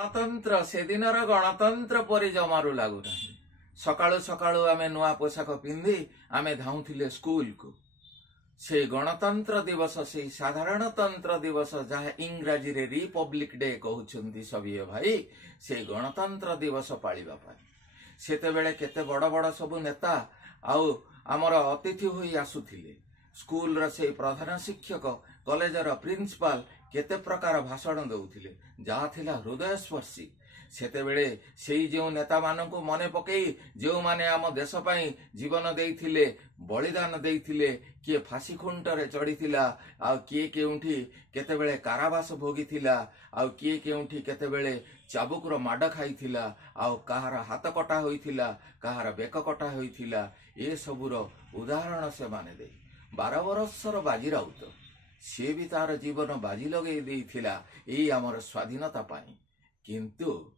गणतंत्र से दिनर गणतंत्र परि जमारू लगुना। सकाळु सकाळु आमे नुआ पोशाक पिंधि आमे धाउथिले स्कूल को। से गणतंत्र दिवस से साधारणतंत्र दिवस जहाँ इंग्राजी रे रिपब्लिक डे कहउछन्ती सबिए भाई, से गणतंत्र दिवस पालिबा पाई सेतेबेले केते बड़ बड़ सब नेता आउ आमर अतिथि होई आसुथिले। स्कूल र से प्रधान शिक्षक कॉलेज र प्रिंसिपल केते प्रकार भाषण दउथिले जहा थिला हृदयस्पर्शी। सेतेबेले सेई जो नेता मानकु मने पकई जो माने आम देश पई जीवन देइथिले, बलिदान देइथिले, किए फांसी खुंटरे चढ़ीथिला, आ किए केउंठी केतेबेले कारावास भोगीथिला, आ किए केउंठी केतेबेले चाबुकर माड खाइथिला, आ कहार हाथ कटा होइथिला, कहार बेक कटा होइथिला। ए सबुर उदाहरण से माने दे 12 वर्षर बाजी राउत से भी तार जीवन बाजी लगे देइथिला एई आमर स्वाधीनता पाई। किंतु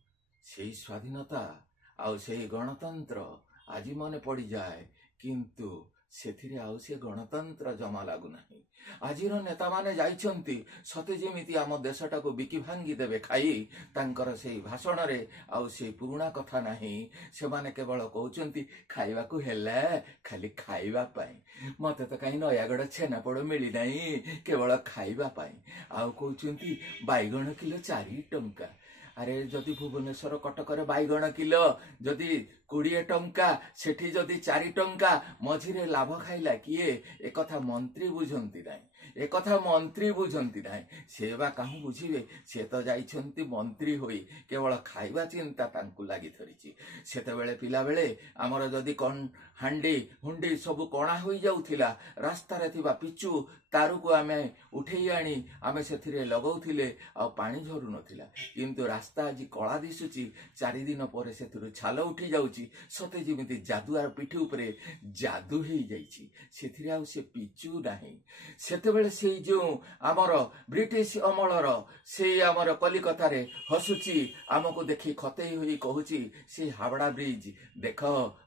सेई स्वाधीनता आउ सेई गणतंत्र आज मने पड़ी जाए, किंतु सेथिरे आउ से गणतंत्र जमा लागु नाही। आजिर नेता माने जाइछन्ती सते जेमिति आम देशटाको बिकी भांगी देबे खाई। तांकर सेई भाषण रे आउ सेई पुराणा कथा नाही। से माने केवल कहउछन्ती खाइबा को हेला खाली खाइबा पाई। मते त काई नयागड़ छेनापोड़ मिली नाही, केवल खाइबा पाई। आउ कहउछन्ती बाइगण किलो 4 टंका। अरे जदि भुवनेश्वर कटकर बाइगण किलो जदि 20 टंका, सेठी जदि 4 टंका, मझिरे लाभ खाइला किए? एक कथा मंत्री बुझंती नाही, एक कथा मंत्री बुझंती नाही। से बा काहू बुझिबे? से तो जाइछन्ती मंत्री होई केवल खाइबा चिंता तांकु लागि धरिछि। सेतेबेले पिला बेले हमर जदि कन हांडी हुंडी सब कणा होई जाउथिला, रास्ता रे थिबा पिचू तारु को आमे उठेई आनी आमे सेथिरे लगाउथिले, आ पानी झरु नथिला। किंतु रास्ता आज कला दिसुची, 4 दिन पर सेथिरु छाल उठी जाउची, सते जेमिति जादुआर पिठी उपरे जादू हेई जाइछि। सेथिरे आउ से पिचू नाही। सेतेबेले सेई जो आमर ब्रिटिश अमलर सेई आमर कलिकता रे हसुची, आमको देखि खतेई होई कहूची से हावड़ा ब्रिज देख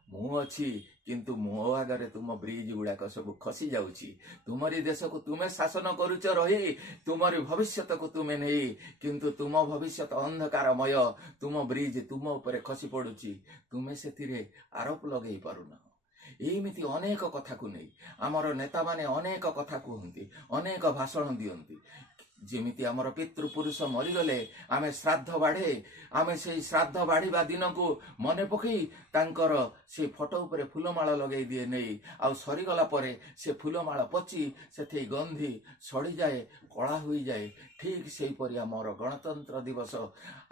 मु अछि, किंतु मो आगरे तुम ब्रिज गुड़ाक सब खसी जाउची। तुमरी देश को तुमे शासन करूच रही, तुमरी भविष्यत को तुमे नहीं, किंतु तुम भविष्यत अंधकारमय। तुम ब्रिज तुम ऊपर खसी पड़ुची, तुमे सेथिरे आरोप लगेई पारुना। एमिति अनेक कथा को नहीं आमर नेता माने अनेक कथा कहती, अनेक भाषण दियंती। जेमिति आमर पितृपुरुष मरीगले आमे श्राद्ध बाढ़े, आमे से श्राद्ध बाढ़िबा दिन को मने पकई तांकर से फोटो उपरे फूलमाला लगे दिए नहीं। आ सरीगला परे से फूलमाला पची सेठी गंधी सड़ी जाए, कला हुई जाए। ठीक से परि आमर गणतंत्र दिवस,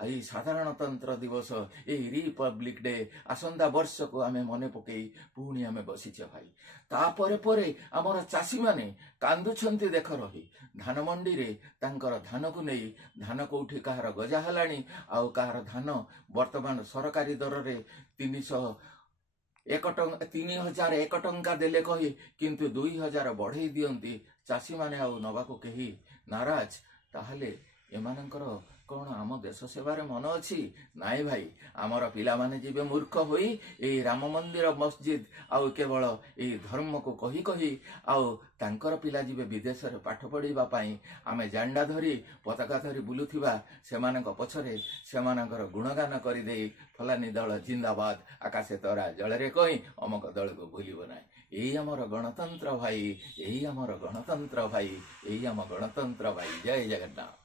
आई साधारणतंत्र दिवस, ए रिपब्लिक डे आसंदा वर्ष को आमे मने पकई पुणी आमे बसिछे भाई। तापरे परे आमर चासी माने कांदुछंती देख रही धान मंडी रे तांकर धान को नहीं, धान कोठी कहार गजा हलाणी, आउ कहार धान वर्तमान सरकारी दर रे 3001 टंका देले कही, किंतु 2000 बढ़ई दियंती चासी माने आउ नबाको केही नाराज। ताहले एमानंकर कौन आम देश सेवार मन अच्छी? नाई भाई, आमर पिला माने जीवे मूर्ख होई ए राम मंदिर मस्जिद आउ केवल ए धर्म को कही कही आउ तांकर पिला जीवे विदेश रे पाठ पढ़िबा पाई आमे जांडा धरी पताका धरी बुलुथिबा सेमानक पछरे सेमानकर गुणगान करि देई फलानी दल जिंदाबाद आकाशे तरा जलरे कही अमक दल को भूलिबो नाही। एई हमर गणतंत्र भाई, एई हमर गणतंत्र भाई, एई हम गणतंत्र भाई। जय जगन्नाथ।